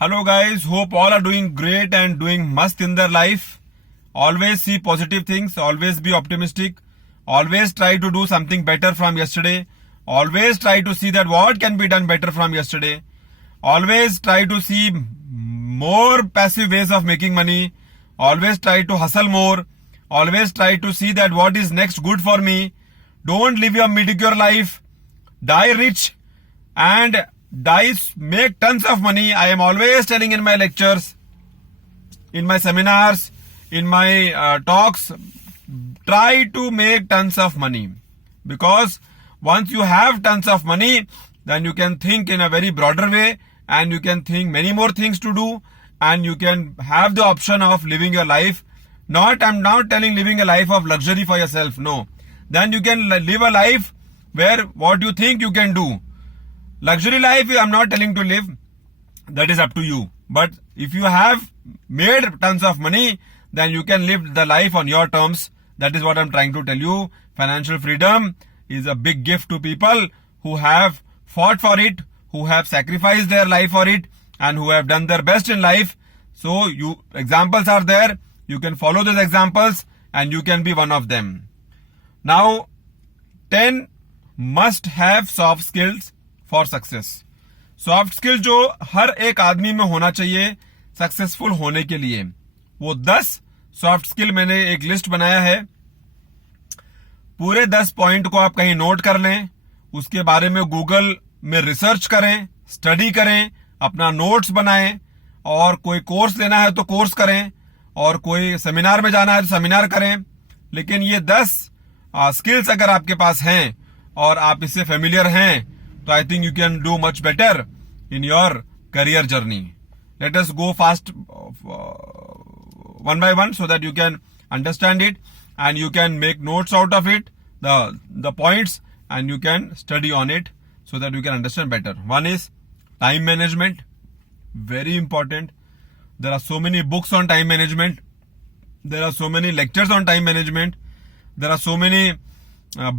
Hello guys, hope all are doing great and doing must in their life. Always see positive things, always be optimistic, always try to do something better from yesterday, always try to see that what can be done better from yesterday, always try to see more passive ways of making money, always try to hustle more, always try to see that what is next good for me. Don't live your mediocre life, die rich and make tons of money. I am always telling in my lectures, in my seminars, in my talks, try to make tons of money, because once you have tons of money, then you can think in a very broader way and you can think many more things to do and you can have the option of living your life. I'm not telling living a life of luxury for yourself, no. Then you can live a life where what you think you can do. Luxury life I'm not telling to live, that is up to you. But if you have made tons of money, then you can live the life on your terms. That is what I'm trying to tell you. Financial freedom is a big gift to people who have fought for it, who have sacrificed their life for it, and who have done their best in life. So examples are there. You can follow those examples and you can be one of them. Now, 10 must have soft skills for success. Soft skill जो हर एक आदमी में होना चाहिए successful होने के लिए, वो 10 सॉफ्ट स्किल मैंने एक लिस्ट बनाया है. पूरे 10 पॉइंट को आप कहीं नोट कर लें, उसके बारे में गूगल में रिसर्च करें, स्टडी करें, अपना नोट्स बनाएं, और कोई कोर्स लेना है तो कोर्स करें, और कोई सेमिनार में जाना है तो सेमिनार करें. लेकिन ये 10 स्किल्स अगर आपके पास हैं और आप इससे फेमिलियर हैं, so I think you can do much better in your career journey. Let us go fast one by one so that you can understand it and you can make notes out of it, the points, and you can study on it so that you can understand better. One is time management, very important. There are so many books on time management. There are so many lectures on time management. There are so many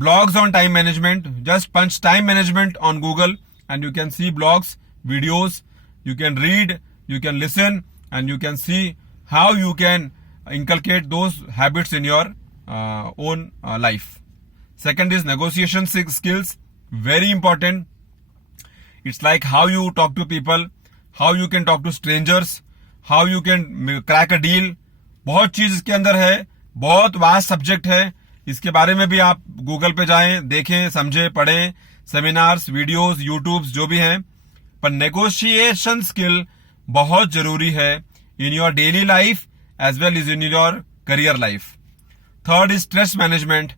blogs on time management. Just punch time management on Google and you can see blogs, videos, you can read, you can listen, and you can see how you can inculcate those habits in your own life. Second is negotiation skills, very important. It's like how you talk to people, how you can talk to strangers, how you can crack a deal. बहुत चीज इसके अंदर है, बहुत vast subject है. इसके बारे में भी आप गूगल पे जाएं, देखें, समझें, पढ़ें, सेमिनार्स, वीडियोस, यूट्यूब्स जो भी हैं. पर नेगोशिएशन स्किल बहुत जरूरी है in your daily life as well is in your career life. Third is stress management,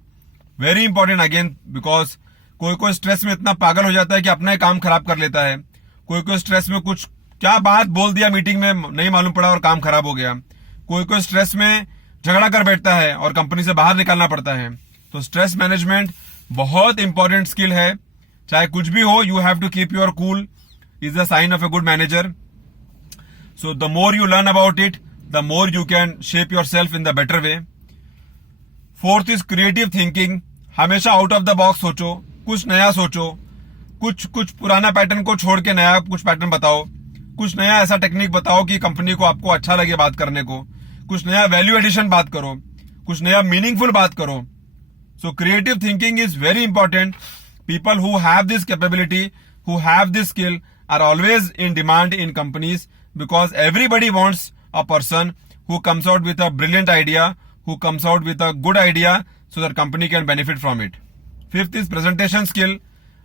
very important again, because कोई स्ट्रेस में इतना पागल हो जाता है कि अपना ही काम खराब कर लेता है. कोई स्ट्रेस में कुछ क्या बात बोल दिया मीटिंग में, नहीं मालूम पड़ा और काम खराब हो गया. कोई स्ट्रेस में झगड़ा कर बैठता है और कंपनी से बाहर निकलना पड़ता है. तो स्ट्रेस मैनेजमेंट बहुत इंपॉर्टेंट स्किल है. चाहे कुछ भी हो, you have to keep your cool, is the sign of a good manager. So the more you learn about it, the more you can shape yourself in the better way. Fourth is creative thinking, हमेशा out of the box सोचो, कुछ नया सोचो, कुछ पुराना pattern को छोड़ के नया कुछ पैटर्न बताओ, कुछ नया ऐसा टेक्निक बताओ कि कंपनी को आपको अच्छा लगे बात करने को, कुछ नया वैल्यू एडिशन बात करो, कुछ नया मीनिंगफुल बात करो. So creative thinking is very important. People who have this capability, who have this skill are always in demand in companies, because everybody wants a person who comes out with a brilliant idea, who comes out with a good idea, so that company can benefit from it. Fifth is presentation skill.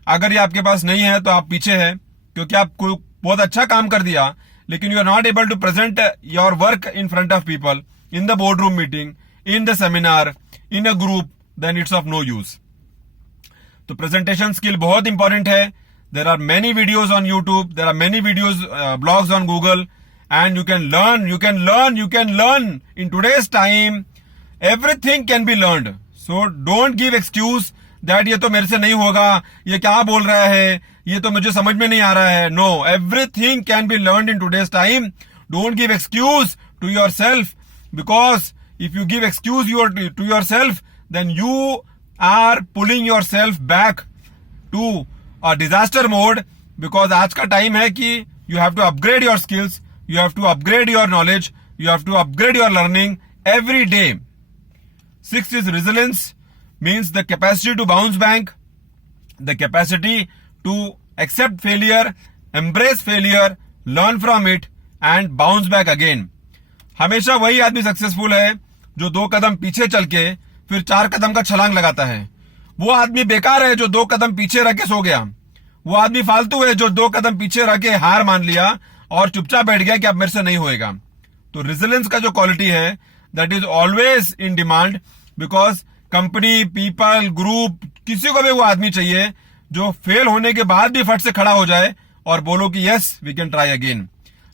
अगर ये आपके पास नहीं है तो आप पीछे है, क्योंकि आप कोई बहुत अच्छा काम कर दिया लेकिन you are not able to present your work in front of people, in the board room meeting, in the seminar, in a group, then it's of no use. तो प्रेजेंटेशन स्किल बहुत इंपॉर्टेंट है. There are many videos on YouTube, there are many videos, blogs on Google, and you can learn in today's time. Everything can be learned. So don't give excuse that ये तो मेरे से नहीं होगा, ये क्या बोल रहा है, ये तो मुझे समझ में नहीं आ रहा है. No, everything can be learned in today's time. Don't give excuse to yourself, because if you give excuse to yourself, then you are pulling yourself back to disaster mode. Because आज का time है कि you have to upgrade your skills, you have to upgrade your knowledge, you have to upgrade your learning every day. Sixth is resilience, means the capacity to bounce back, the capacity to accept failure, embrace failure, learn from it and bounce back again. हमेशा वही आदमी successful है जो 2 कदम पीछे चल के फिर 4 कदम का छलांग लगाता है. वो आदमी बेकार है जो 2 कदम पीछे रख के सो गया. वो आदमी फालतू है जो 2 कदम पीछे रख के हार मान लिया और चुपचाप बैठ गया कि अब मेरे से नहीं होएगा. तो रेजिलियंस का जो क्वालिटी है that is always in demand, because company, people, group, किसी को भी वो आदमी चाहिए जो फेल होने के बाद भी फट से खड़ा हो जाए और बोलो कि yes we can try again.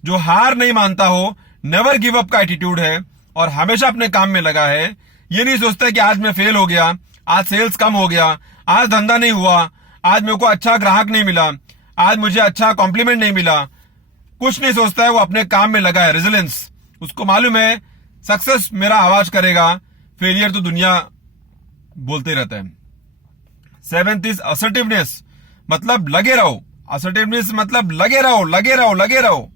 जो हार नहीं मानता हो, नेवर गिव अप का एटीट्यूड है और हमेशा अपने काम में लगा है. ये नहीं सोचता कि आज मैं फेल हो गया, आज सेल्स कम हो गया, आज धंधा नहीं हुआ, आज मेरे को अच्छा ग्राहक नहीं मिला, आज मुझे अच्छा कॉम्प्लीमेंट नहीं मिला. कुछ नहीं सोचता है, वो अपने काम में लगा है. रेजिलियंस, उसको मालूम है सक्सेस मेरा आवाज करेगा, फेलियर तो दुनिया बोलते रहता है. 7th इज असर्टिवनेस, मतलब लगे रहो. असर्टिवनेस मतलब लगे रहो, लगे रहो, लगे रहो.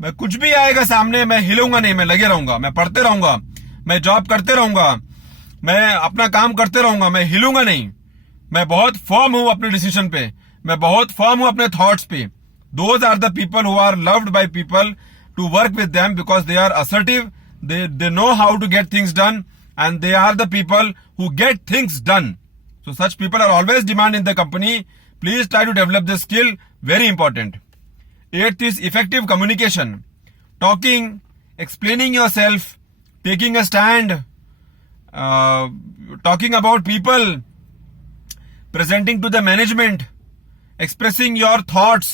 मैं कुछ भी आएगा सामने मैं हिलूंगा नहीं, मैं लगे रहूंगा, मैं पढ़ते रहूंगा, मैं जॉब करते रहूंगा, मैं अपना काम करते रहूंगा, मैं हिलूंगा नहीं. मैं बहुत फर्म हूं अपने डिसीजन पे, मैं बहुत फर्म हूं अपने थॉट्स पे. Those are the people who are loved by people to work with them because they are assertive, they know how to get things done and they are the people who get things done. So such people are always demand in the company. Please try to develop this skill, very important. 8th is effective communication, talking, explaining yourself, taking a stand, talking about people, presenting to the management, expressing your thoughts,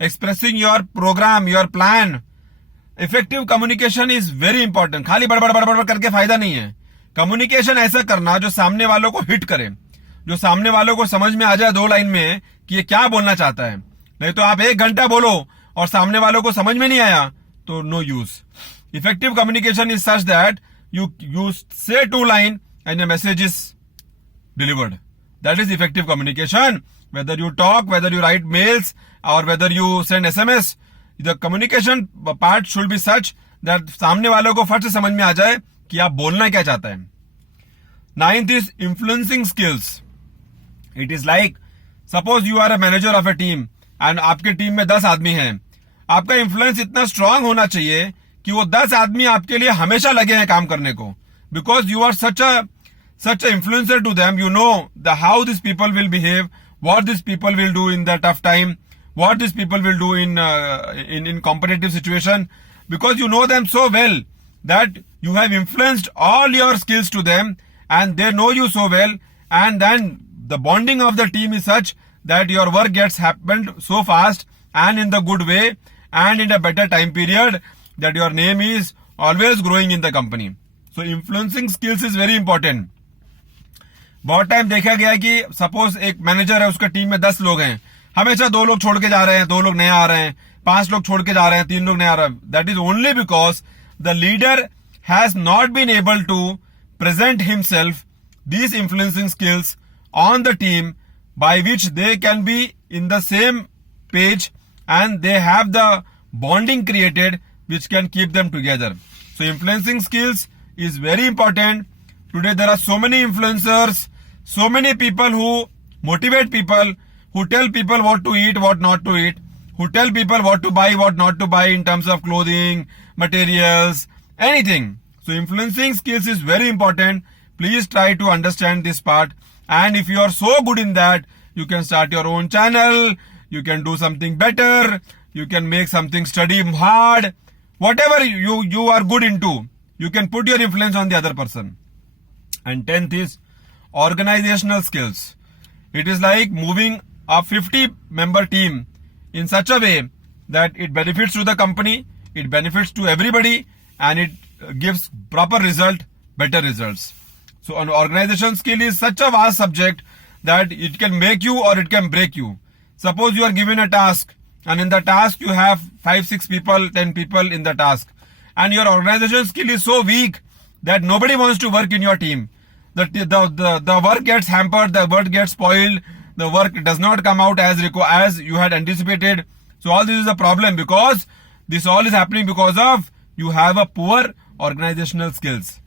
expressing your program, your plan. Effective communication is very important. खाली बड़बड़ बड़बड़ करके फायदा नहीं है. Communication ऐसा करना जो सामने वालों को हिट करे, जो सामने वालों को समझ में आ जाए 2 लाइन में कि ये क्या बोलना चाहता है. नहीं तो आप 1 घंटा बोलो और सामने वालों को समझ में नहीं आया तो no use. Effective communication is such that you say 2 lines and your message is delivered. That is effective communication. Whether you talk, whether you write mails, or whether you send SMS, the communication part should be such that सामने वालों को फट से समझ में आ जाए कि आप बोलना क्या चाहता है. 9th is influencing skills. It is like, suppose you are a manager of a team and आपके टीम में 10 आदमी हैं. आपका इन्फ्लुएंस इतना स्ट्रांग होना चाहिए कि वो 10 आदमी आपके लिए हमेशा लगे हैं काम करने को. Because you are such a influencer to them, you know how these people will behave, what these people will do in the tough time, what these people will do in competitive situation, because you know them so well that you have influenced all your skills to them and they know you so well, and then the bonding of the team is such that your work gets happened so fast and in the good way and in a better time period that your name is always growing in the company. So influencing skills is very important. बहुत time देखा गया कि suppose एक manager है, उसका team में 10 लोग हैं, हमेशा 2 लोग छोड़ के जा रहे हैं, 2 लोग नए आ रहे हैं, 5 लोग छोड़ के जा रहे हैं, 3 लोग नए आ रहे हैं. That is only because the leader has not been able to present himself these influencing skills on the team by which they can be in the same page and they have the bonding created which can keep them together. So influencing skills is very important. Today there are so many influencers, so many people who motivate people, who tell people what to eat, what not to eat, who tell people what to buy, what not to buy in terms of clothing, materials, anything. So influencing skills is very important. Please try to understand this part. And if you are so good in that, you can start your own channel, you can do something better, you can make something study hard. Whatever you are good into, you can put your influence on the other person. And 10th is organizational skills. It is like moving a 50-member team in such a way that it benefits to the company, it benefits to everybody, and it gives proper result, better results. So an organization skill is such a vast subject that it can make you or it can break you. Suppose you are given a task, and in the task you have 5-6 people, 10 people in the task, and your organization skill is so weak that nobody wants to work in your team. The work gets hampered, the work gets spoiled, the work does not come out as you had anticipated. So all this is a problem because this all is happening because of you have a poor organizational skills.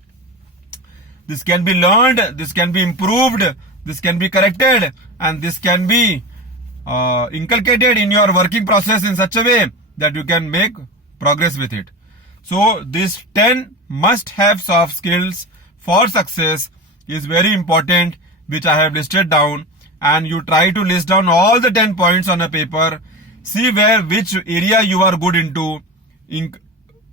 This can be learned, this can be improved, this can be corrected, and this can be inculcated in your working process in such a way that you can make progress with it. So this 10 must have soft skills for success is very important, which I have listed down, and you try to list down all the 10 points on a paper. See which area you are good into,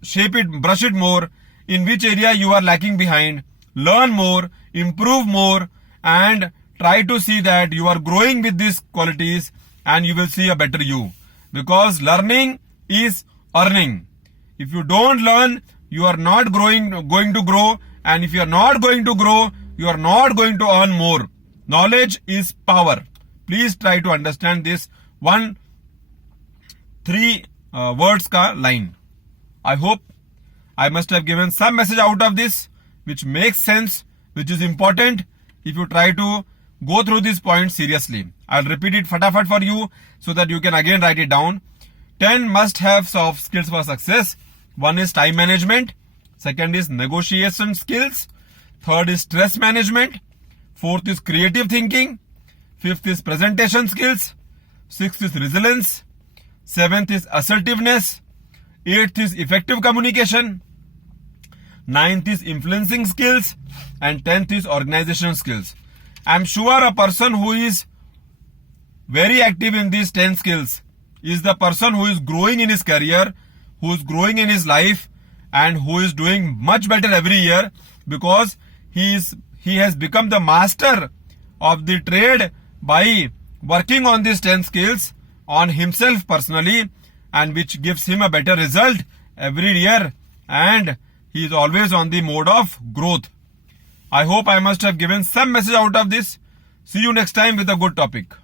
shape it, brush it more, in which area you are lacking behind, learn more, improve more, and try to see that you are growing with these qualities, and you will see a better you. Because learning is earning. If you don't learn, you are not going to grow, and if you are not going to grow, you are not going to earn more. Knowledge is power. Please try to understand this 3 words ka line. I hope I must have given some message out of this, which makes sense, which is important if you try to go through these points seriously. I'll repeat it fatafat for you so that you can again write it down. 10 must have soft skills for success. 1 is time management. 2nd is negotiation skills. 3rd is stress management. 4th is creative thinking. 5th is presentation skills. 6th is resilience. 7th is assertiveness. 8th is effective communication. 9th is influencing skills. And 10th is organization skills. I'm sure a person who is very active in these 10 skills is the person who is growing in his career, who is growing in his life, and who is doing much better every year because he has become the master of the trade by working on these 10 skills on himself personally, and which gives him a better result every year, and he is always on the mode of growth. I hope I must have given some message out of this. See you next time with a good topic.